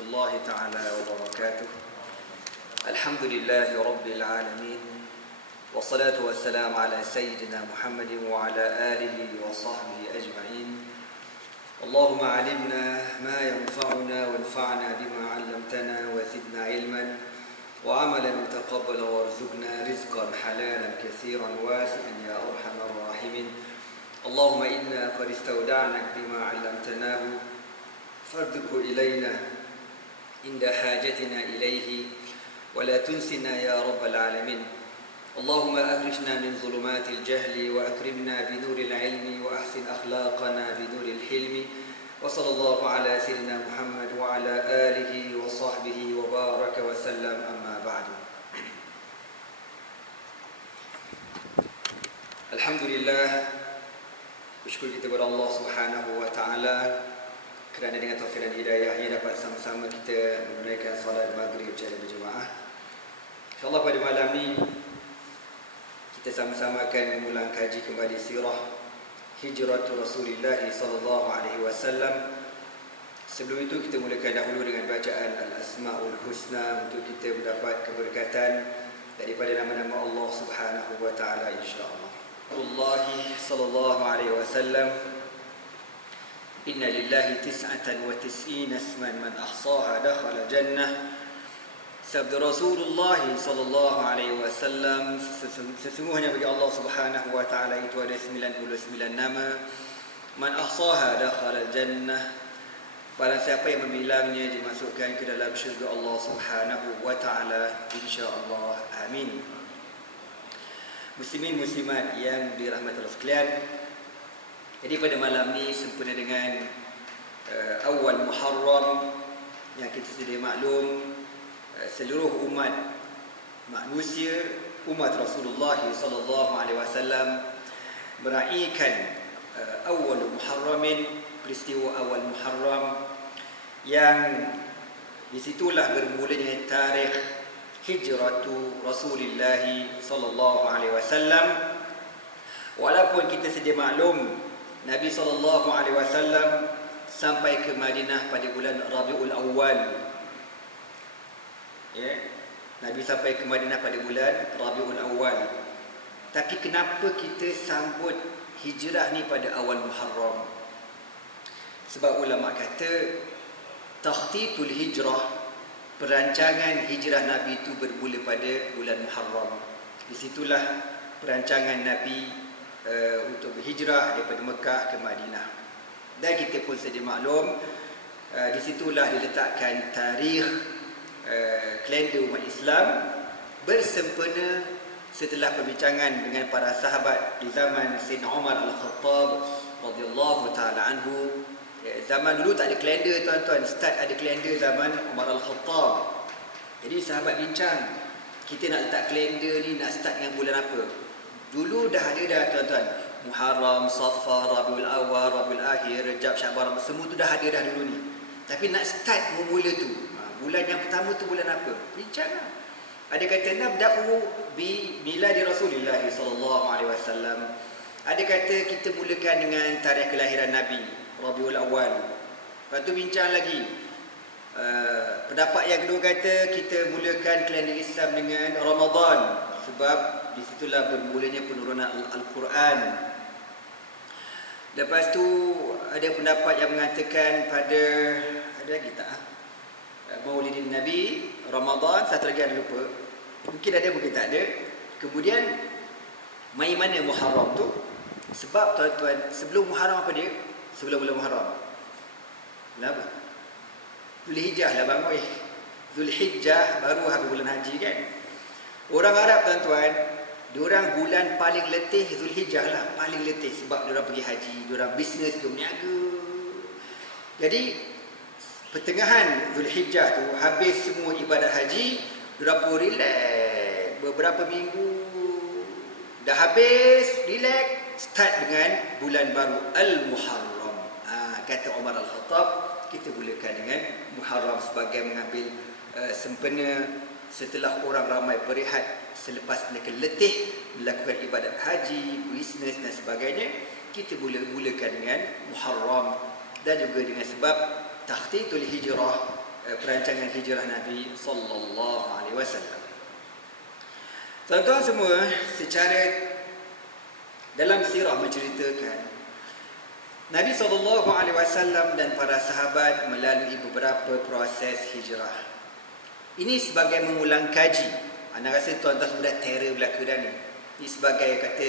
الله تعالى وبركاته. الحمد لله رب العالمين، والصلاة والسلام على سيدنا محمد وعلى آله وصحبه أجمعين. اللهم علمنا ما ينفعنا وانفعنا بما علمتنا وزدنا علما وعملا متقبلا وارزقنا رزقا حلالا كثيرا واسعا يا أرحم الراحمين. اللهم إنا قد استودعناك بما علمتناه فارزقه إلينا عند حاجتنا إليه ولا تنسنا يا رب العالمين. اللهم أخرجنا من ظلمات الجهل وأكرمنا بنور العلم وأحسن أخلاقنا بنور الحلم. وصلى الله على سيدنا محمد وعلى آله وصحبه وبارك وسلم. أما بعد. Alhamdulillah, bersyukur kita kepada Allah Subhanahu wa taala kerana dengan taufik dan hidayahnya dapat sama-sama kita menunaikan solat maghrib secara berjemaah. InsyaAllah pada malam ni kita sama-sama akan mengulang kaji kembali sirah hijrah Rasulullah sallallahu alaihi wasallam. Sebelum itu kita mulakan dahulu dengan bacaan Al-Asmaul Husna untuk kita mendapat keberkatan daripada nama-nama Allah Subhanahu wa taala insya-Allah. Rasulullah sallallahu alaihi wasallam, inna lillahi 99 isman man ahsaha dakhala jannah. Sabda Rasulullah sallallahu alaihi wasallam, sesungguhnya bagi Allah Subhanahu wa taala itu ada 99 nama. Man ahsaha dakhala jannah, barang siapa yang membilangnya dimasukkan ke dalam syurga Allah Subhanahu wa taala insya-Allah. Amin. Muslimin muslimat yang dirahmati Allah sekalian, jadi pada malam ni sempena dengan awal Muharram yang kita sedia maklum, seluruh umat manusia, umat Rasulullah sallallahu alaihi wasallam meraihkan awal Muharramin, peristiwa awal Muharram yang disitulah bermulanya tarikh hijratu Rasulullah sallallahu alaihi wasallam. Walaupun kita sedia maklum Nabi sallallahu alaihi wasallam sampai ke Madinah pada bulan Rabiul Awal. Ya, Nabi sampai ke Madinah pada bulan Rabiul Awal. Tapi kenapa kita sambut hijrah ni pada awal Muharram? Sebab ulama kata takhtitul hijrah, perancangan hijrah Nabi itu bermula pada bulan Muharram. Di situlah perancangan Nabi untuk berhijrah daripada Mekah ke Madinah. Dan kita pun sedia maklum, di situlah diletakkan tarikh kalender umat Islam bersempena setelah perbincangan dengan para sahabat di zaman Sayyidina Umar Al-Khattab radhiyallahu taala anhu. Zaman dulu tak ada kalender tuan-tuan, start ada kalender zaman Umar Al-Khattab. Jadi sahabat bincang, kita nak letak kalender ni nak start dengan bulan apa? Dulu dah ada dah tuan-tuan, Muharram, Safar, Rabiul Awal, Rabiul Akhir, Rajab, Syaban, semua tu dah ada dah dulu ni. Tapi nak start bermula tu, bulan yang pertama tu bulan apa? Bincang lah. Ada kata nabda'u bi miladi Rasulullah sallallahu alaihi wasallam. Ada kata kita mulakan dengan tarikh kelahiran Nabi, Rabiul Awal. Lepas tu bincang lagi. Pendapat yang kedua kata kita mulakan kalender Islam dengan Ramadan, sebab di situlah bermulanya penurunan Al-Quran. Lepas tu ada pendapat yang mengatakan pada, ada lagi tak? Maulidin Nabi, Ramadan, satu lagi ada lupa. Mungkin ada, mungkin tak ada. Kemudian mai mana Muharram tu? Sebab tuan-tuan, sebelum Muharram apa dia? Sebelum bulan Muharram. Kenapa? Zulhijjah lah bang. Zulhijjah baru habis bulan haji kan? Orang Arab tuan-tuan, diorang bulan paling letih Zulhijjah lah, paling letih sebab diorang pergi haji, diorang bisnes, diorang berniaga. Jadi pertengahan Zulhijjah tu habis semua ibadat haji, diorang pun relax beberapa minggu. Dah habis, relax, start dengan bulan baru Al-Muharram. Kata Umar Al-Khattab, kita mulakan dengan Muharram sebagai mengambil sempena setelah orang ramai berehat selepas mereka letih melakukan ibadat haji, bisnes dan sebagainya. Kita mulakan dengan Muharram. Dan juga dengan sebab takhtitul hijrah perancangan hijrah Nabi sallallahu alaihi wasallam. Tuan-tuan semua, secara dalam sirah menceritakan Nabi SAW dan para sahabat melalui beberapa proses hijrah. Ini sebagai mengulang kaji. Anda rasa tuan-tuan sudah terror belaka dah ni. Ini sebagai kata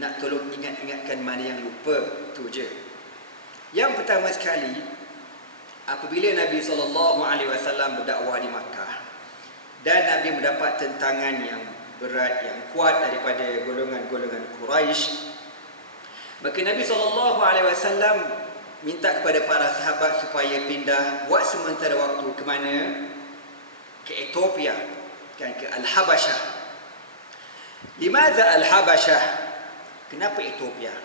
nak tolong ingat-ingatkan mana yang lupa. Itu je. Yang pertama sekali, apabila Nabi SAW berdakwah di Makkah dan Nabi mendapat tentangan yang berat, yang kuat daripada golongan-golongan Quraisy, maka Nabi SAW minta kepada para sahabat supaya pindah buat sementara waktu ke mana? Ke Ethiopia, kan, ke Al-Habasyah. Limadha Al-Habasyah? Kenapa Ethiopia?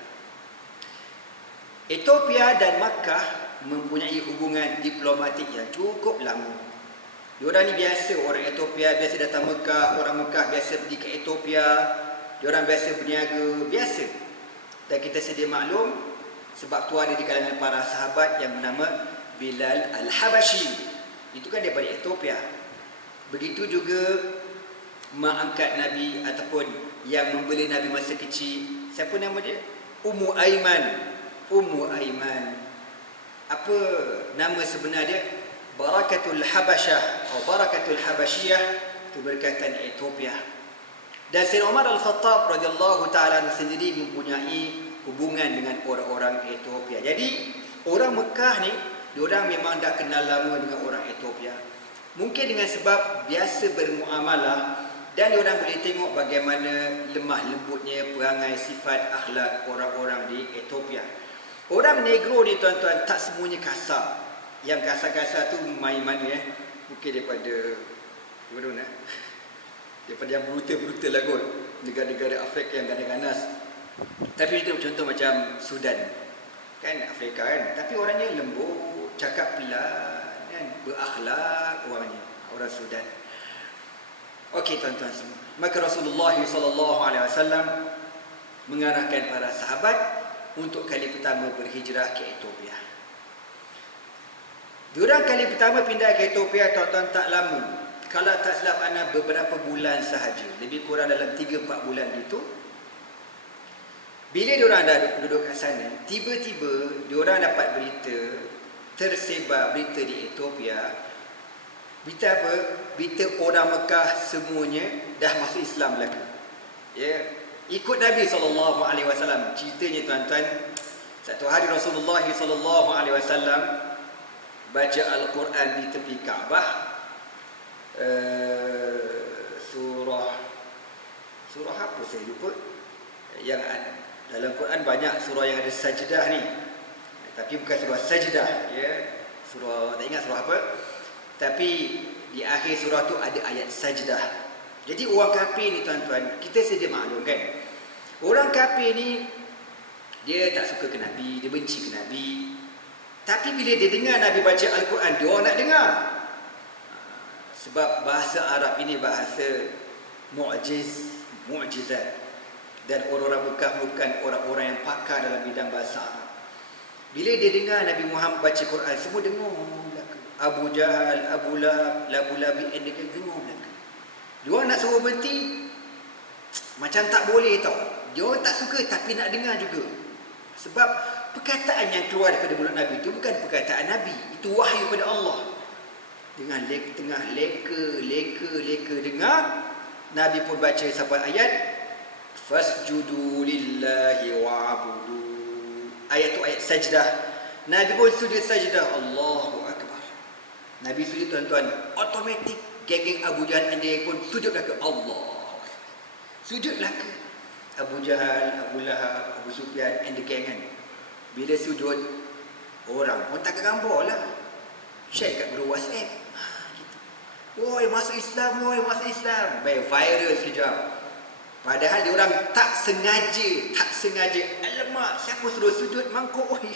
Ethiopia dan Makkah mempunyai hubungan diplomatik yang cukup lama. Diorang ni biasa, orang Ethiopia biasa datang Mekah, orang Mekah biasa pergi ke Ethiopia, diorang biasa berniaga, biasa. Dan kita sedia maklum, sebab tu ada di kalangan para sahabat yang bernama Bilal Al-Habashi. Itu kan daripada Ethiopia. Begitu juga mak angkat Nabi ataupun yang membeli Nabi masa kecil. Siapa nama dia? Ummu Aiman. Ummu Aiman. Apa nama sebenar dia? Barakatul Habasyah atau Barakatul Habasyiyah, itu berkaitan Ethiopia. Dan Sayyidina Umar Al-Khattab radhiyallahu ta'ala sendiri mempunyai hubungan dengan orang-orang Ethiopia. Jadi orang Mekah ni, diorang memang dah kenal lama dengan orang Ethiopia. Mungkin dengan sebab biasa bermuamalah dan diorang boleh tengok bagaimana lemah lembutnya perangai, sifat, akhlak orang-orang di Ethiopia. Orang Negro ni tuan-tuan tak semuanya kasar. Yang kasar-kasar tu main mana mungkin daripada mana? Daripada yang brutal-brutal lah kot. Negara-negara Afrika yang ganas-ganas. Tapi kita contoh macam Sudan. Kan Afrika kan. Tapi orangnya lembut, cakap pelan, kan? Berakhlak orangnya. Orang Sudan. Okey tuan-tuan semua. Maka Rasulullah SAW mengarahkan para sahabat untuk kali pertama berhijrah ke Ethiopia. Diorang kali pertama pindah ke Ethiopia tuan-tuan tak lama. Kalau tak silap anak beberapa bulan sahaja, lebih kurang dalam 3-4 bulan itu. Bila diorang dah duduk kat sana, tiba-tiba diorang dapat berita, tersebar berita di Ethiopia. Berita apa? Berita orang Mekah semuanya dah masuk Islam lagi. Ya, ikut Nabi SAW. Ceritanya tuan-tuan, satu hari Rasulullah SAW baca Al-Quran di tepi Kaabah. Surah apa saya lupa. Yang dalam Quran banyak surah yang ada sajdah ni. Tapi bukan surah sajdah, ya. Surah, tak ingat surah apa. Tapi di akhir surah tu ada ayat sajdah. Jadi orang kafir ni tuan-tuan, kita sedia maklum kan. Orang kafir ni dia tak suka ke Nabi, dia benci ke Nabi. Tapi bila dia dengar Nabi baca Al-Quran, dia orang nak dengar. Sebab bahasa Arab ini bahasa mu'jizat. Dan orang-orang Mekah bukan orang-orang yang pakar dalam bidang bahasa Arab. Bila dia dengar Nabi Muhammad baca Quran, semua dengar belaka. Abu Jahal, Abu Lahab, Labu Labi, dia dengar belaka. Dia orang nak suruh berhenti, macam tak boleh tau. Dia orang tak suka tapi nak dengar juga. Sebab perkataan yang keluar daripada mulut Nabi itu bukan perkataan Nabi. Itu wahyu daripada Allah. Dengan tengah leka dengar, Nabi pun baca sampai ayat fasjudu lillahi wa'budu. Ayat tu ayat sajdah. Nabi pun sujud sajdah. Allahu Akbar. Nabi sujud tuan-tuan, automatik geng Abu Jahal dan dia pun sujudlah ke Allah. Sujudlah ke Abu Jahal, Abu Lahab, Abu Sufyan and the gang kan. Bila sujud, orang pun tak gambar lah. Share kat grup WhatsApp. Woi, masuk Islam, woi, masuk Islam. Baik, viral sekejap. Padahal diorang tak sengaja. Alamak, siapa suruh sujud? Mangkuk, oi.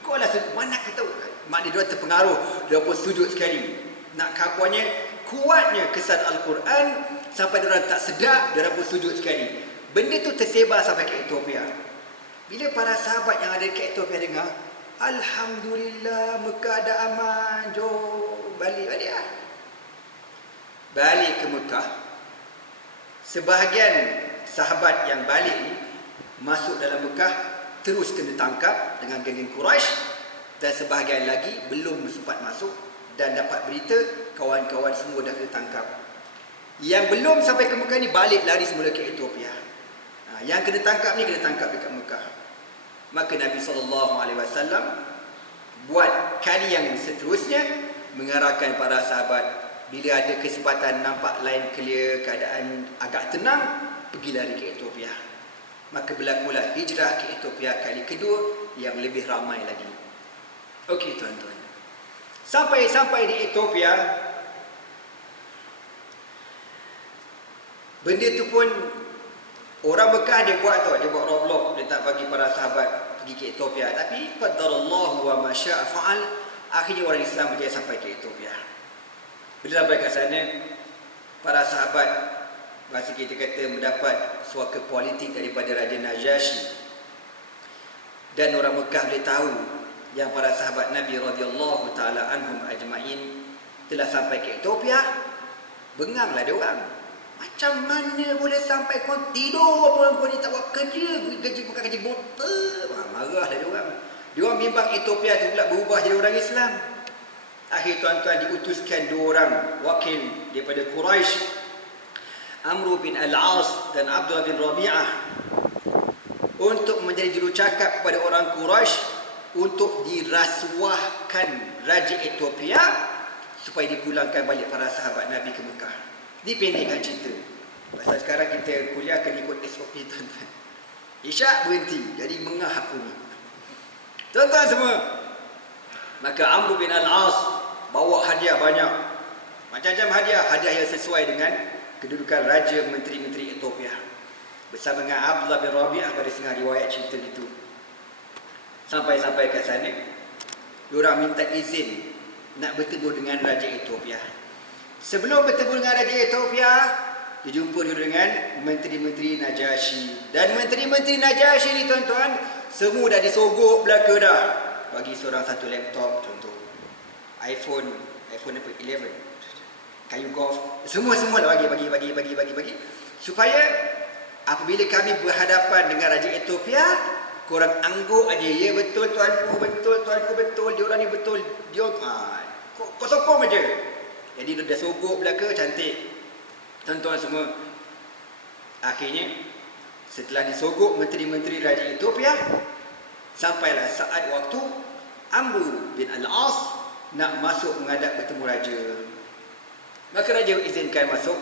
Kau lah sujud. Mana kita tahu? Maknanya diorang terpengaruh. Diorang pun sujud sekali. Nak kakuannya, kuatnya kesan Al-Quran, sampai diorang tak sedar, diorang pun sujud sekali. Benda tu tersebar sampai ke Ethiopia. Bila para sahabat yang ada ke Ethiopia dengar, Alhamdulillah, Mekah ada aman, jom balik lah. Balik ke Mekah. Sebahagian sahabat yang balik ni masuk dalam Mekah, terus kena tangkap dengan geng-geng Quraisy, dan sebahagian lagi belum sempat masuk dan dapat berita kawan-kawan semua dah kena tangkap. Yang belum sampai ke Mekah ni balik lari semula ke Ethiopia. Yang kena tangkap ni kena tangkap dekat Mekah. Maka Nabi SAW buat kali yang seterusnya, mengarahkan para sahabat, bila ada kesempatan nampak lain clear, keadaan agak tenang, pergi lari ke Ethiopia. Maka berlakulah hijrah ke Ethiopia kali kedua yang lebih ramai lagi. Okey tuan-tuan. Sampai di Ethiopia, benda tu pun orang Mekah dia buat roadblock, dia tak bagi para sahabat pergi ke Ethiopia. Tapi qaddarallahu wa ma syaa fa'al, akhirnya orang Islam berjaya sampai ke Ethiopia. Bila sampai kat sana, para sahabat, bahasa kita kata, mendapat suaka politik daripada Raja Najasyi. Dan orang Mekah boleh tahu yang para sahabat Nabi radhiyallahu taala anhum ajma'in telah sampai ke Ethiopia. Benganglah dia orang. Macam mana boleh sampai kau tidur apa kau ni tak buat kerja, bukan kerja buta. Marahlah dia orang. Dia orang bimbang Ethiopia tu pula berubah jadi orang Islam. Akhir tuan-tuan diutuskan dua orang wakil daripada Quraisy, Amr bin Al-As dan Abdullah bin Rabi'ah, untuk menjadi jurucakap kepada orang Quraisy untuk dirasuahkan Raja Ethiopia supaya dipulangkan balik para sahabat Nabi ke Mekah. Dipendekkan cerita. Pasal sekarang kita kuliah kena ikut SOP tuan-tuan. Isyak berhenti, jadi mengah aku ni. Tuan-tuan semua. Maka Amr bin Al-As bawa hadiah banyak. Macam-macam hadiah yang sesuai dengan kedudukan Raja Menteri-Menteri Ethiopia. Bersama dengan Abdullah bin Rabi'ah pada setengah riwayat cerita itu. Sampai-sampai kat sana, diorang minta izin nak bertemu dengan Raja Ethiopia. Sebelum bertemu dengan Raja Ethiopia, dijumpa dulu dengan Menteri-Menteri Najasyi. Dan Menteri-Menteri Najasyi ni tuan-tuan, semua dah disogok belaka dah. Bagi seorang satu laptop contoh. iPhone apa 11. Kayu golf, semua lah bagi. Supaya apabila kami berhadapan dengan Raja Ethiopia, korang angguk aja, ya betul tuanku betul, diorang ni betul. Kau sokong aja. Jadi dia dah sogok belaka, cantik. Tuan-tuan semua. Akhirnya setelah disogok Menteri-Menteri Raja Ethiopia, sampailah saat waktu Amr bin Al-As nak masuk menghadap bertemu Raja. Maka Raja izinkan masuk.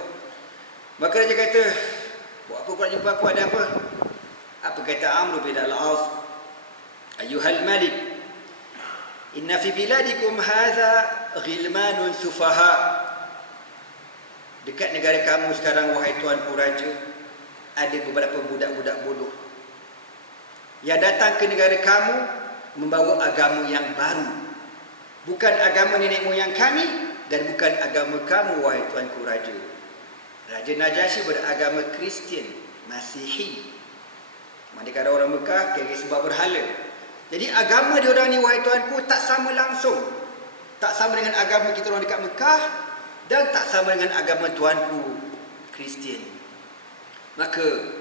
Maka Raja kata, buat apa kau nak jumpa aku, ada apa? Apa kata Amr bin Al-As? Ayuhal Malik, inna fi biladikum hadha ghilmanun sufaha. Dekat negara kamu sekarang, wahai tuanku Raja, ada beberapa budak-budak bodoh yang datang ke negara kamu membawa agama yang baru. Bukan agama nenek moyang kami dan bukan agama kamu, wahai tuanku Raja. Raja Najasyi beragama Kristian, Masihi. Manakala orang Mekah gaya sembah berhala. Jadi agama diorang ni, wahai tuanku, tak sama langsung. Tak sama dengan agama kita orang dekat Mekah dan tak sama dengan agama tuanku Kristian. Maka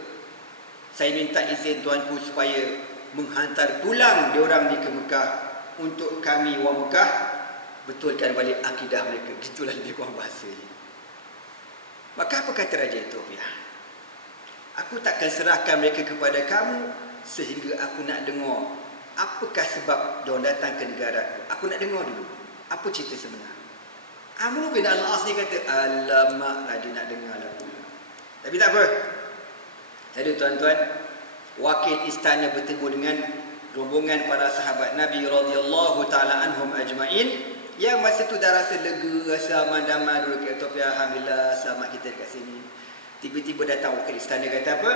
saya minta izin tuanku supaya menghantar pulang diorang ni ke Mekah untuk kami orang Mekah betulkan balik akidah mereka. Gitulah lebih kurang bahasanya. Maka apa kata Raja Ethiopia? Aku takkan serahkan mereka kepada kamu sehingga aku nak dengar apakah sebab diorang datang ke negara aku. Aku nak dengar dulu apa cerita sebenar. Amr bin Al-As ni kata, alamak, Raja nak dengar lah. Tapi tak apa. Jadi tuan-tuan, wakil istana bertemu dengan rombongan para sahabat Nabi radhiyallahu taala anhum ajma'in, yang masa tu dah rasa lega, rasa aman-damai dulu ke Ethiopia. Alhamdulillah, selamat kita dekat sini. Tiba-tiba datang wakil istana kata apa?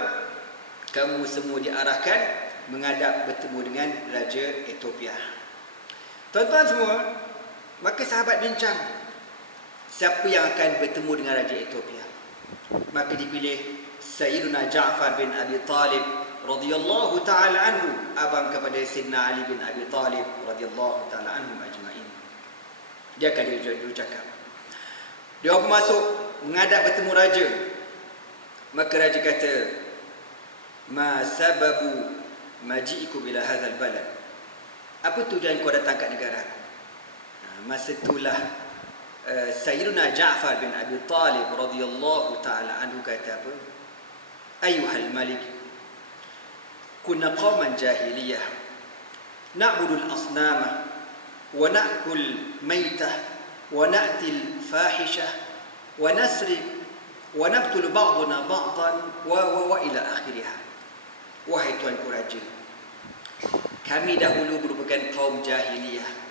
Kamu semua diarahkan menghadap bertemu dengan Raja Ethiopia. Tuan-tuan semua, maka sahabat bincang siapa yang akan bertemu dengan Raja Ethiopia. Maka dipilih Sayyiduna Ja'far bin Abi Talib radhiyallahu taala anhu, abang kepada Sayyidina Ali bin Abi Talib radhiyallahu taala anhum ajma'in. Dia akan dia cakap. Dia pun masuk menghadap bertemu raja. Maka raja kata, "Ma sababu maji'ikum ila hadzal balad?" Apa tujuan kau datang kat negara aku? Masa itulah Sayyidina Ja'far bin Abi Talib radhiyallahu taala anhu kata apa? Ayuhal malik, kunna qauman jahiliyah na'budu al-asnama wa na'kul maitah wa na'til fahishah wa nasrik wa naqtul ba'duna ba'dan wa ila akhirih. Wahai tuanku raja, kami dahulu merupakan kaum jahiliyah.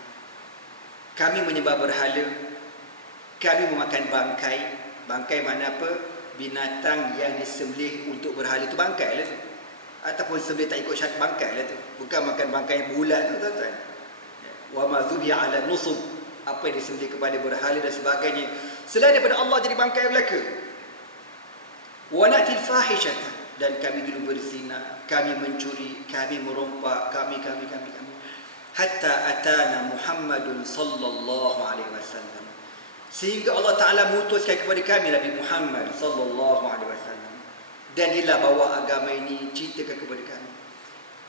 Kami menyembah berhala, kami memakan bangkai. Bangkai makna apa? Binatang yang disembelih untuk berhala itu bangkai lah tu. Ataupun sembelih tak ikut syarat bangkai lah tu. Bukan makan bangkai yang bulat tu, tuan-tuan. Wa ma dhubi'a ala nusub, apa yang disembelih kepada berhala dan sebagainya selain daripada Allah jadi bangkai belaka. Wa na'til fahishata, dan kami dulu berzina, kami mencuri, kami merompak, kami. Hatta atana Muhammadun sallallahu alaihi wasallam, sehingga Allah Taala mengutuskan kepada kami Nabi Muhammad sallallahu alaihi wasallam, dan dia bawa agama ini, ceritakan kepada kami.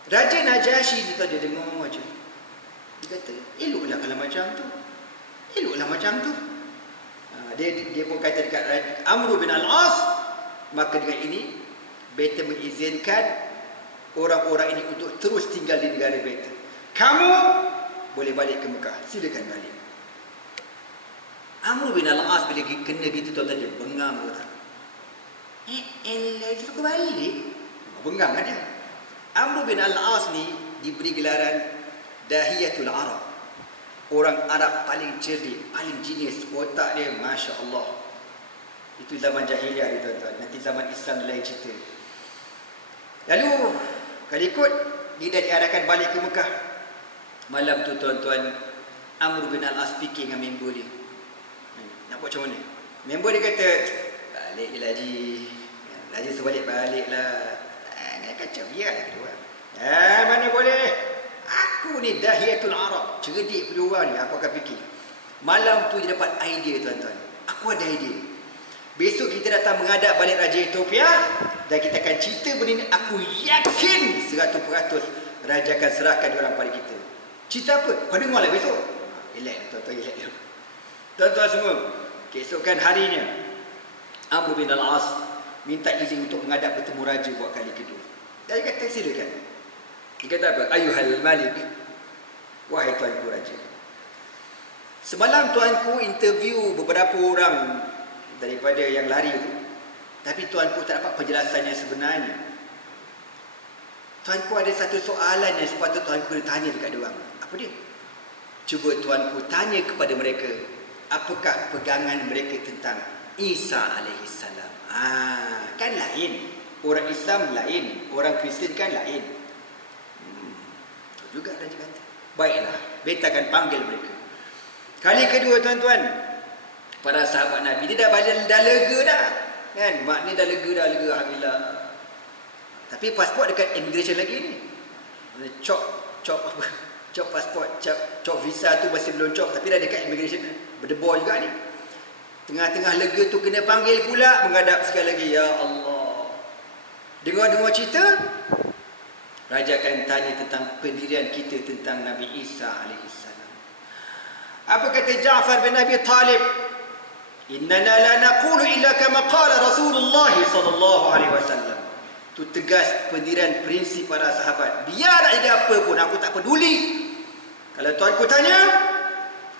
Raja Najasyi dia dengar aja. Dia kata, eloklah kalau macam tu. Eloklah macam tu. Dia pun kata dekat Amr bin Al-As, maka dengan ini beta mengizinkan orang-orang ini untuk terus tinggal di negara beta. Kamu boleh balik ke Mekah, silakan balik. Amr bin Al-As bila kena gitu tuan-tuan, dia bengang kata, elah, suruh balik. Bengang kan dia. Amr bin Al-As ni diberi gelaran Dahiyatul Arab, orang Arab paling cerdik, paling jenius, otak dia Masya Allah. Itu zaman jahiliah ni tuan-tuan. Nanti zaman Islam lain cerita. Lalu kalau ikut, dia dah diarahkan balik ke Mekah. Malam tu tuan-tuan, Amr bin Al-As fikir dengan member dia, nak buat macam mana. Member dia kata, baliklah Haji, Haji sebalik-baliklah. Nak kacau, biarlah kedua. Mana boleh, aku ni Dahiyatul Arab, cerdik punya orang ni, aku akan fikir. Malam tu dia dapat idea tuan-tuan. Aku ada idea. Besok kita datang menghadap balik Raja Ethiopia dan kita akan cerita benda ni. Aku yakin 100% Raja akan serahkan diorang pada kita. Cerita apa? Kau dengarlah besok. Relax tuan-tuan, relax. Tuan-tuan semua, keesokan harinya Amr bin Al-As minta izin untuk menghadap bertemu Raja buat kali kedua. Dan dia kata, silakan. Dia kata apa? Ayuhal malik, wahai tuanku Raja. Semalam tuanku interview beberapa orang daripada yang lari itu, tapi tuanku tak dapat penjelasan yang sebenarnya. Tuanku ada satu soalan yang sepatutnya tuanku kena tanya dekat dia orang. Apa dia? Cuba tuanku tanya kepada mereka, apakah pegangan mereka tentang Isa alaihissalam. Kan lain. Orang Islam lain, orang Kristian kan lain. Itu juga Raja kata. Baiklah, beta akan panggil mereka. Kali kedua tuan-tuan, para sahabat Nabi dia dah lega dah. Kan? Maknanya dah lega alhamdulillah. Tapi pasport dekat immigration lagi ni. Cop pasport, cop visa tu masih belum cop, tapi dah dekat immigration. Berdebar juga ni. Tengah-tengah lega tu kena panggil pula menghadap sekali lagi. Ya Allah. Dengar-dengar cerita, Raja akan tanya tentang pendirian kita tentang Nabi Isa alaihissalam. Apa kata Ja'far bin Abi Talib? Innana la naqulu illa kama qala Rasulullah sallallahu alaihi wasallam. Tu tegas pendirian prinsip para sahabat. Biar ada apa pun aku tak peduli. Kalau tuanku tanya,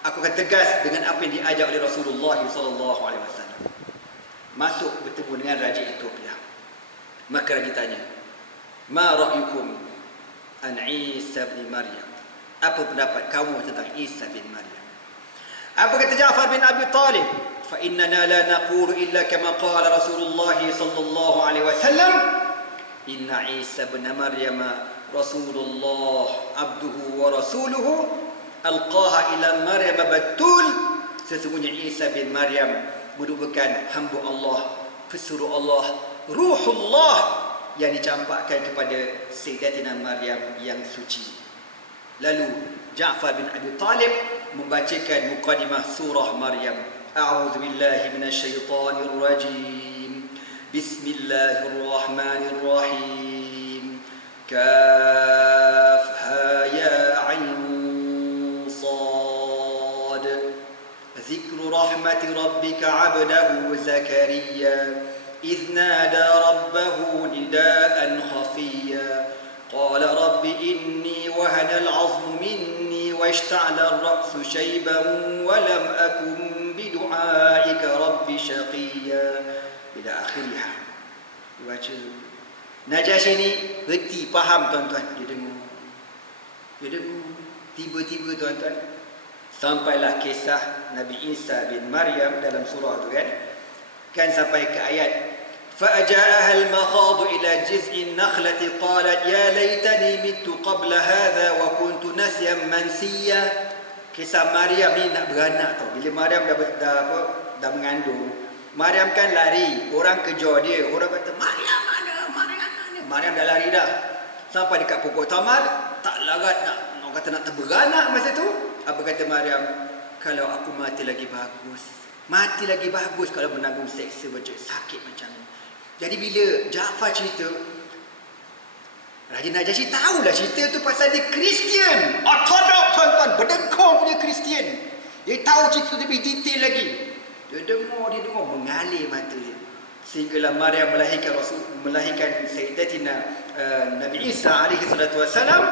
aku akan tegas dengan apa yang diajar oleh Rasulullah sallallahu alaihi wasallam. Masuk bertemu dengan Raja Ethiopia. Maka Raja tanya, "Ma ra'yukum an Isa bin Maryam?" Apa pendapat kamu tentang Isa bin Maryam? Apa kata Ja'far bin Abi Talib? Fa innana la naqulu illa kama qala Rasulullah sallallahu alaihi wasallam. Inna Isa bin Maryam Rasulullah abduhu wa rasuluhu alqaha ila Maryam batul. Sesungguhnya Isa bin Maryam merupakan hamba Allah, pesuruh Allah, ruhullah yang dicampakkan kepada Sayyidatina Maryam yang suci. Lalu Ja'far bin Abi Talib membacakan mukadimah surah Maryam. A'udzu billahi minasyaitonir rajim. Bismillahirrahmanirrahim. Kaf ha ya ain sad. Dzikru rahmati rabbika 'abdahu Zakaria إذ نادى ربه نداء خفيا قال رب إني وهن العظم مني واشتعل الرأس شيبا ولم أكن بدعائك رب شقيا إلى آخرها. Dibaca. Najasyi ni reti, faham tuan-tuan. Dia dengar. Tiba-tiba tuan-tuan, sampailah kisah Nabi Isa bin Maryam dalam surah tu kan sampai ke ayat فأجاءها المخاض إلى جذع النخلة قالت يا ليتني مت قبل هذا وكنت نسيا منسيا. Kisah Maryam ni nak beranak tau. Bila Maryam dah mengandung, Maryam kan lari, orang kejar dia, orang kata Maryam mana? Maryam dah lari dah. Sampai dekat pokok tamar, tak larat nak, orang kata nak terberanak masa tu. Apa kata Maryam? Kalau aku mati lagi bagus. Mati lagi bagus kalau menanggung seksa macam sakit macam ni. Jadi bila Jaafar cerita, Raja Najasyi tahulah cerita tu pasal dia Kristian. Ortodok tuan-tuan, berdengkung punya Kristian. Dia tahu cerita lebih detail lagi. Dia dengar, mengalir mata dia. Sehinggalah Maryam melahirkan Sayyidatina Nabi Isa alaihi salatu wassalam.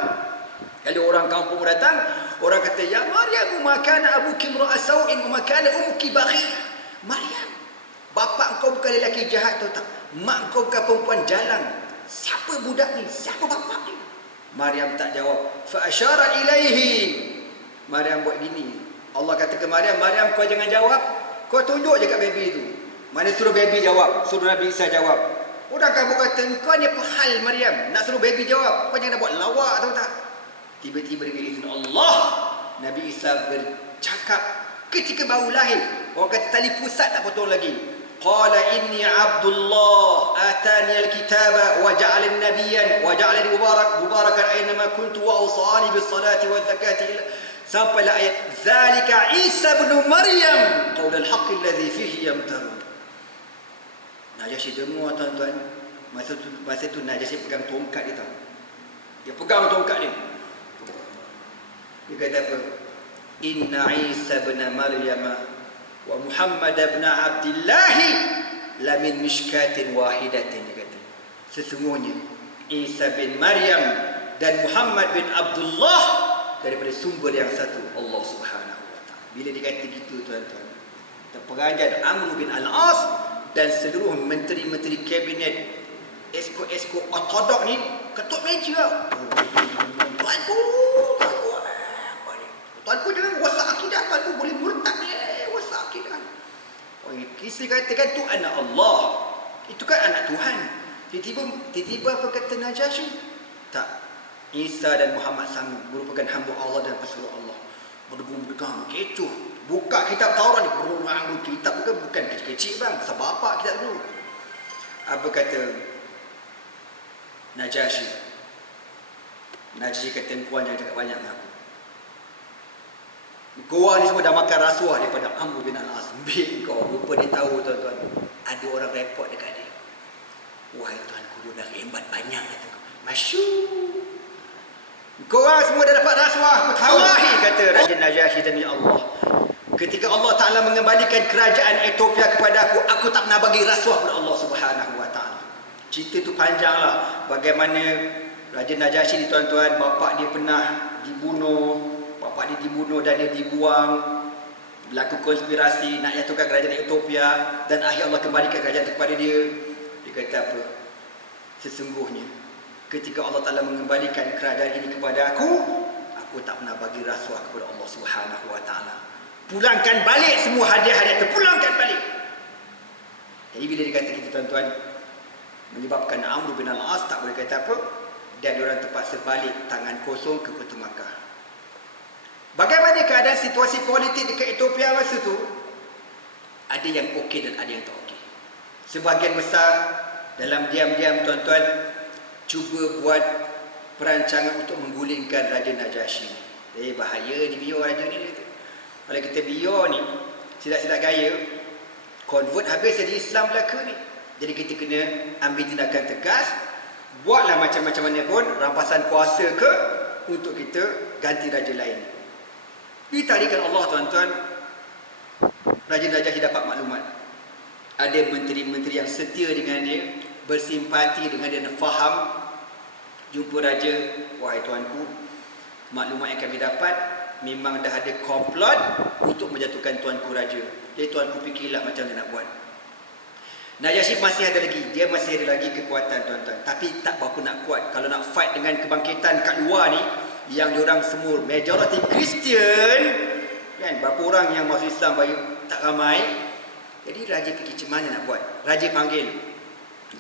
Kalau orang kampung datang, orang kata, "Ya Maryam, ma kana abuki imra'a sau'in wa ma kana ummuki baghiyah." Maryam, bapa engkau bukan lelaki jahat tahu tak? Mak engkau bukan perempuan jalan. Siapa budak ni? Siapa bapa ni? Maryam tak jawab. Fa asyara ilaihi. Maryam buat gini. Allah kata ke Maryam, "Maryam, kau jangan jawab. Kau tunjuk je kat baby tu." Mana suruh baby jawab, suruh Nabi Isa jawab. Orang kampung kata, "Kau ni apa hal Maryam? Nak suruh baby jawab. Kau jangan buat lawak tahu tak?" Tiba-tiba dengan izin Allah, Nabi Isa bercakap ketika baru lahir. Orang kata tali pusat tak potong lagi. Qala inni Abdullah atani al-kitaba wa ja'alani nabiyyan wa ja'alani mubarakan aynama kuntu wa awsani bis salati waz zakati. Sampailah ayat zalika Isa bin Maryam qaul al-haqq alladhi fihi yamtarun. Najasyi dengar tuan-tuan. Masa tu Najasyi pegang tongkat dia tahu. Dia pegang tongkat dia. Dia kata apa? Inna Isa bin Maryam wa Muhammad bin Abdullah la min mishkatin wahidatin. Dia kata, sesungguhnya Isa bin Maryam dan Muhammad bin Abdullah daripada sumber yang satu, Allah Subhanahu wa taala. Bila dikata gitu tuan-tuan, terperanjat Amr bin Al-As dan seluruh menteri-menteri kabinet esko-esko ortodok ni ketuk meja. Tuanku jangan wasak akidah, tuanku boleh murtad ni, wasak akidah. Oh, kisah katakan tu anak Allah. Itu kan anak Tuhan. Tiba-tiba apa kata Najasyi? Tak. Isa dan Muhammad sama merupakan hamba Allah dan pesuruh Allah. Berdegung-degung, kecoh. Buka kitab Taurat ni, berdegung kitab bukan kecil-kecil bang, pasal bapak kitab dulu. Apa kata Najasyi? Najasyi kata, "Puan jangan cakap banyak dengan aku. Kau ni semua dah makan rasuah daripada Amr bin Al-As. Ambil kau." Rupa dia tahu tuan-tuan, ada orang repot dekat dia. "Wahai tuanku, dia dah hebat banyak," kata. "Masyur. Kau orang semua dah dapat rasuah. Aku tahu." Wallahi, kata Raja Najasyi demi Allah, ketika Allah Ta'ala mengembalikan kerajaan Ethiopia kepada aku tak pernah bagi rasuah kepada Allah Subhanahu Wa Ta'ala. Cerita tu panjanglah. Bagaimana Raja Najasyi ni tuan-tuan, bapa dia pernah dibunuh. Bapa dia dibunuh dan dia dibuang. Berlaku konspirasi nak jatuhkan kerajaan Ethiopia. Dan akhir Allah kembalikan kerajaan itu kepada dia. Dia kata apa? Sesungguhnya ketika Allah Ta'ala mengembalikan kerajaan ini kepada aku tak pernah bagi rasuah kepada Allah Subhanahu Wa Ta'ala. Pulangkan balik semua hadiah-hadiah itu. Pulangkan balik. Jadi bila dia kata kita tuan-tuan, menyebabkan Amr bin Al-As tak boleh kata apa. Dan diorang terpaksa balik tangan kosong ke kota Makkah. Bagaimana keadaan situasi politik dekat Ethiopia masa tu? Ada yang okey dan ada yang tak okey. Sebahagian besar dalam diam-diam tuan-tuan cuba buat perancangan untuk menggulingkan Raja Najasyi. Bahaya ni biar raja ni. Kalau kita biar ni, silap-silap gaya, convert habis jadi Islam belaka ni. Jadi kita kena ambil tindakan tegas, buatlah macam-macam mana pun, rampasan kuasa ke, untuk kita ganti raja lain. Ditarikan Allah tuan-tuan, Raja Najashi dapat maklumat. Ada menteri-menteri yang setia dengan dia, bersimpati dengan dia, faham. Jumpa raja, wahai tuanku, maklumat yang kami dapat memang dah ada komplot untuk menjatuhkan tuanku raja. Jadi tuanku fikirlah macam mana nak buat. Najashi masih ada lagi, dia masih ada lagi kekuatan tuan-tuan, tapi tak berapa nak kuat. Kalau nak fight dengan kebangkitan kat luar ni, yang diorang semua majority Kristian, kan, berapa orang yang masuk Islam bagi tak ramai. Jadi raja fikir macam mana nak buat. Raja panggil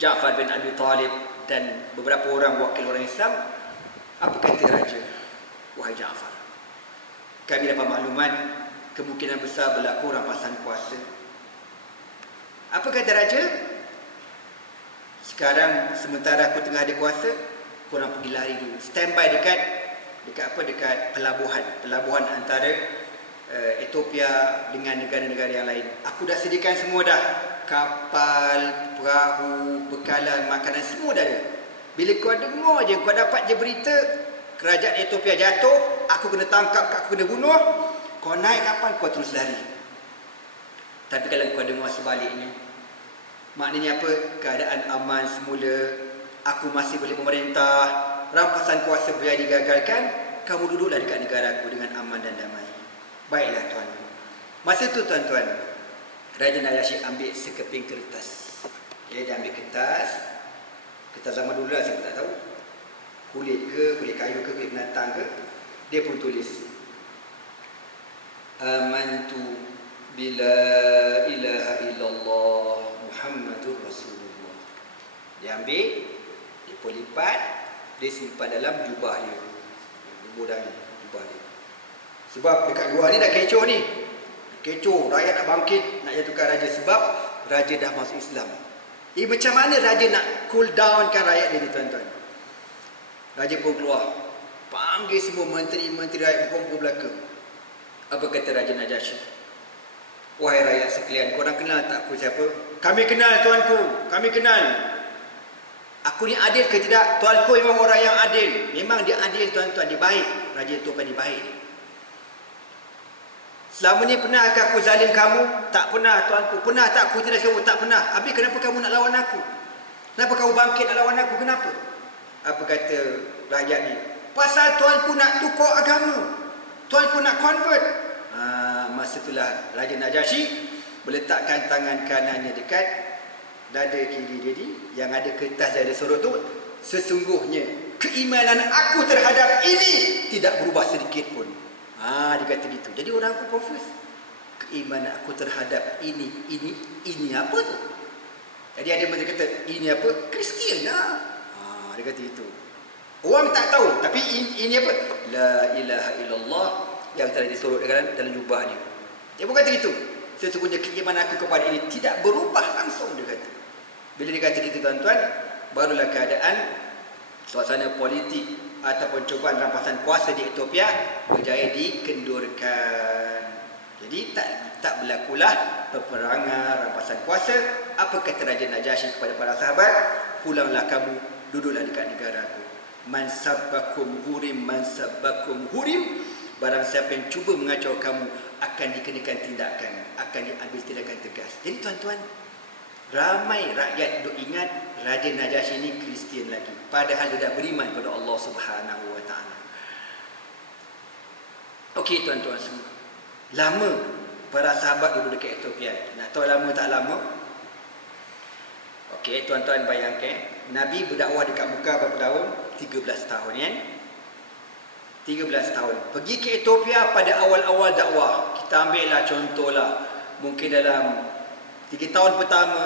Ja'far bin Abi Talib dan beberapa orang wakil orang Islam. Apa kata raja? Wahai Ja'far, kami dapat maklumat kemungkinan besar berlaku rampasan kuasa. Apa kata raja? Sekarang sementara aku tengah ada kuasa, korang pergi lari dulu. Standby dekat pelabuhan antara Ethiopia dengan negara-negara yang lain. Aku dah sediakan semua dah. Kapal, perahu, bekalan, makanan, semua dah ada. Bila kau dengar je, kau dapat je berita kerajaan Ethiopia jatuh, aku kena tangkap, aku kena bunuh, kau naik kapal, kau terus lari. Tapi kalau kau dengar sebaliknya, maknanya apa? Keadaan aman semula, aku masih boleh memerintah, rampasan kuasa biar digagalkan, kamu duduklah dekat negara aku dengan aman dan damai. Baiklah tuan. Masa tu tuan-tuan, Raja Najashi ambil sekeping kertas. Dia ambil kertas zaman dulu lah, saya tak tahu, kulit ke, kulit kayu ke, kulit binatang ke. Dia pun tulis, amantu bila ilaha illallah Muhammadur Rasulullah. Dia ambil, dia pun lipat, dia simpan dalam jubah dia, jubah dia. Sebab dekat luar ni dah kecoh ni, kecoh, rakyat nak bangkit, nak jatuhkan raja, sebab raja dah masuk Islam. Macam mana raja nak cool down kan rakyat dia ni tuan-tuan? Raja pun keluar, panggil semua menteri-menteri rakyat berkumpul belaka. Apa kata Raja Najashi? Wahai rakyat sekalian, korang kenal tak aku siapa? Kami kenal tuanku, kami kenal. Aku ni adil ke tidak? Tuanku memang orang yang adil. Memang dia adil tuan-tuan, dia baik. Raja tu kan dia baik. Selama ni pernahkah aku zalim kamu? Tak pernah tuanku. Pernah tak aku tidak kamu? Tak pernah. Habis kenapa kamu nak lawan aku? Kenapa kamu bangkit nak lawan aku? Kenapa? Apa kata rakyat ni? Pasal tuanku nak tukar agama. Tuanku nak convert. Masa itulah Raja Najashi meletakkan tangan kanannya dekat dada kiri dia ni, yang ada kertas dan ada sorot tu. Sesungguhnya keimanan aku terhadap ini tidak berubah sedikit pun. Dia kata gitu. Jadi orang pun confuse. Keimanan aku terhadap ini apa tu? Jadi ada yang kata ini apa? Kristian lah. Dia kata itu. Orang tak tahu, tapi ini apa? La ilaha illallah yang telah disorot dalam jubah dia. Dia pun kata gitu. Sesungguhnya keimanan aku kepada ini tidak berubah langsung, dia kata. Bila dia kata gitu tuan-tuan, barulah keadaan suasana politik ataupun cubaan rampasan kuasa di Ethiopia berjaya dikendurkan. Jadi tak berlakulah peperangan rampasan kuasa. Apa kata Raja Najashi kepada para sahabat? Pulanglah kamu, duduklah dekat negara aku. Man sabbakum hurim. Barang siapa yang cuba mengacau kamu akan dikenakan tindakan, akan diambil tindakan tegas. Jadi tuan-tuan, ramai rakyat duk ingat Raja Najashi ini Kristian lagi, padahal dia dah beriman pada Allah Subhanahu Wa Taala. Okey tuan-tuan semua, lama para sahabat duduk dekat Ethiopia. Nak tahu lama tak lama? Okey tuan-tuan, bayangkan Nabi berdakwah dekat Mekah berapa tahun? 13 tahun kan? 13 tahun. Pergi ke Ethiopia pada awal-awal dakwah. Kita ambillah contohlah, mungkin dalam 3 tahun pertama,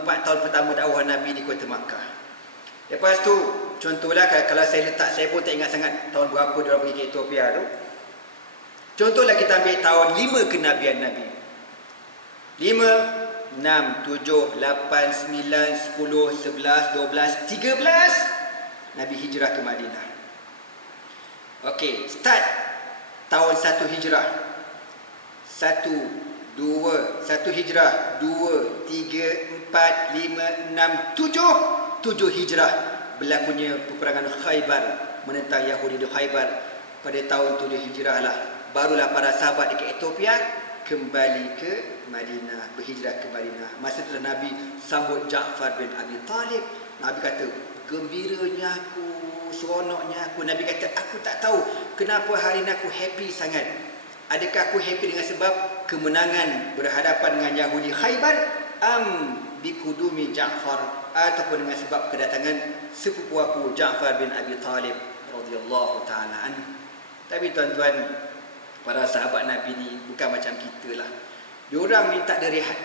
4 tahun pertama dakwah Nabi di kota Makkah. Lepas tu, contohlah kalau saya letak, saya pun tak ingat sangat tahun berapa dia orang pergi ke Ethiopia tu. Contohlah kita ambil tahun 5 kenabian Nabi. 5, 6, 7, 8, 9, 10, 11, 12, 13 Nabi hijrah ke Madinah. Okey, start tahun 1 hijrah. Satu hijrah, 2, 3, 4, 5, 6, 7 hijrah berlakunya peperangan Khaybar menentang Yahudi di Khaybar. Pada tahun 7 hijrah lah barulah para sahabat dekat Ethiopia kembali ke Madinah, berhijrah ke Madinah. Masa itulah Nabi sambut Ja'far bin Abi Talib. Nabi kata, gembiranya aku, seronoknya aku. Nabi kata, aku tak tahu kenapa hari ini aku happy sangat. Adakah aku happy dengan sebab kemenangan berhadapan dengan Yahudi Khaybar, bikudumi Ja'far, ataupun dengan sebab kedatangan sepupu aku Ja'far bin Abi Talib radhiyallahu taala anhu. Tapi tuan-tuan, para sahabat Nabi ni bukan macam kita lah. Diorang ni tak ada rehat.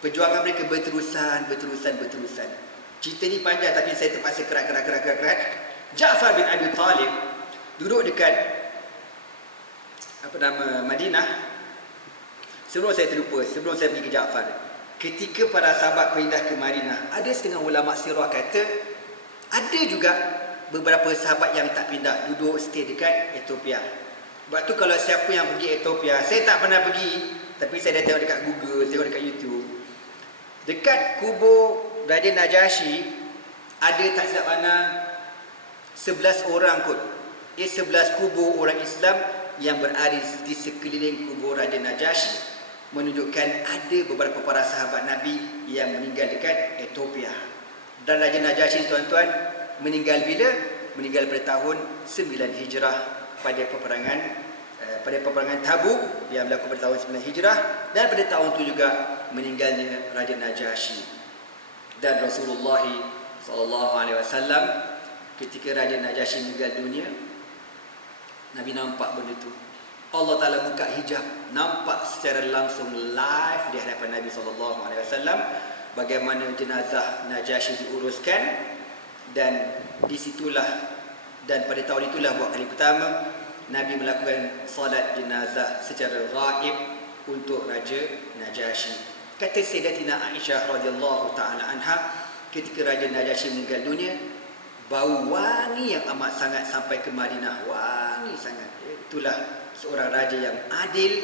Perjuangan mereka berterusan. Cerita ni panjang tapi saya terpaksa kerat. Ja'far bin Abi Talib duduk dekat Madinah. Sebelum saya pergi ke Ja'far, ketika para sahabat pindah ke Madinah, ada setengah ulama sirah kata ada juga beberapa sahabat yang tak pindah, duduk stay dekat Ethiopia. Sebab tu kalau siapa yang pergi Ethiopia, saya tak pernah pergi, tapi saya dah tengok dekat Google, tengok dekat YouTube. Dekat kubur Raja Najasyi ada tak silap mana 11 orang kot. 11 kubur orang Islam yang berada di sekeliling kubur Raja Najasyi, menunjukkan ada beberapa para sahabat Nabi yang meninggal dekat Ethiopia. Dan Raja Najasyi, tuan-tuan, meninggal bila? Meninggal pada tahun 9 Hijrah pada peperangan Tabuk yang berlaku pada tahun 9 Hijrah, dan pada tahun itu juga meninggalnya Raja Najasyi. Dan Rasulullah SAW ketika Raja Najasyi meninggal dunia, Nabi nampak benda tu. Allah Ta'ala buka hijab, nampak secara langsung live di hadapan Nabi SAW bagaimana jenazah Najasyi diuruskan. Dan disitulah, dan pada tahun itulah buat kali pertama Nabi melakukan salat jenazah secara ghaib untuk Raja Najasyi. Kata Sayyidatina Aisyah radhiyallahu taala anha, ketika Raja Najasyi meninggal dunia, bau wangi yang amat sangat sampai ke Madinah, wangi sangat. Itulah seorang raja yang adil,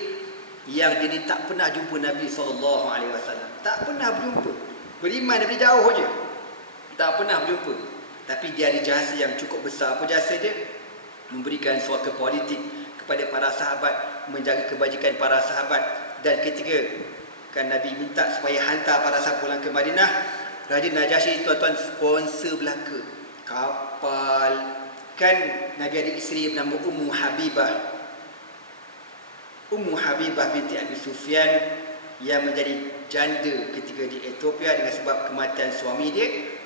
yang dia ni tak pernah jumpa Nabi SAW. Tak pernah berjumpa. Beriman dari jauh je, tak pernah berjumpa. Tapi dia ada jasa yang cukup besar. Apa jasa dia? Memberikan suaka politik kepada para sahabat, menjaga kebajikan para sahabat. Dan ketika kan Nabi minta supaya hantar para sahabat pulang ke Madinah, Raja Najasyi, tuan-tuan, sponsor belaka kapal. Kan Nabi ada isteri bernama Ummu Habibah binti Abi Sufyan yang menjadi janda ketika di Ethiopia dengan sebab kematian suami dia.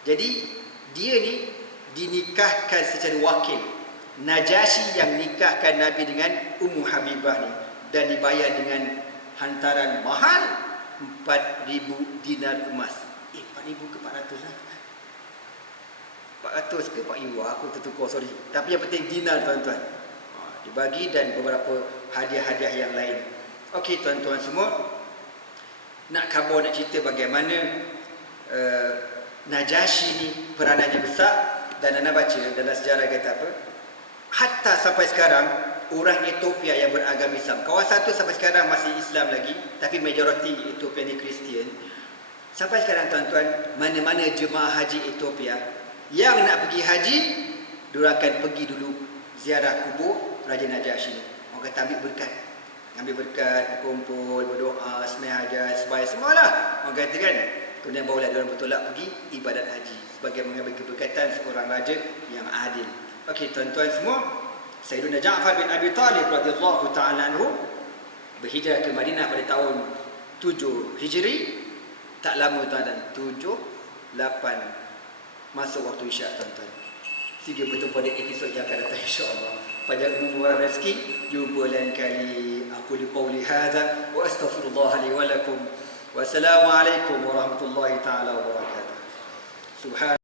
Jadi dia ni dinikahkan secara wakil. Najasyi yang nikahkan Nabi dengan Ummu Habibah ni, dan dibayar dengan hantaran mahal 4,000 dinar emas. 4,000 ke 400 lah. 400 ke 4,000, aku tertukar, sorry. Tapi yang penting dinar, tuan-tuan. Dibagi, dan beberapa hadiah-hadiah yang lain. Okey, tuan-tuan semua, nak khabar, nak cerita bagaimana Najasyi ni peranannya besar. Dan anda baca dalam sejarah kata apa, hatta sampai sekarang orang Ethiopia yang beragama Islam, kawasan tu sampai sekarang masih Islam lagi, tapi majoriti Ethiopia ni Kristian. Sampai sekarang, tuan-tuan, mana-mana jemaah haji Ethiopia yang nak pergi haji, diorang akan pergi dulu ziarah kubur Raja Najasyi ni. Orang kata ambil berkat, berkumpul, berdoa, sembahyang hajat, sembahyang semualah. Orang kata kan, kemudian barulah diorang bertolak pergi ibadat haji sebagai mengambil keberkatan seorang raja yang adil. Okey, tuan-tuan semua, Sayyidina Ja'far bin Abi Talib radhiyallahu ta'ala anhu berhijrah ke Madinah pada tahun 7 Hijri. Tak lama, tuan-tuan, 7, 8 masuk waktu isyak, tuan-tuan. Sehingga bertemu pada episod yang akan datang, insya-Allah. Pada umur rezeki, jumpa lain kali. Aku liqauli hadza wa astaghfirullah li wa lakum. Wassalamualaikum warahmatullahi taala wabarakatuh. Subhan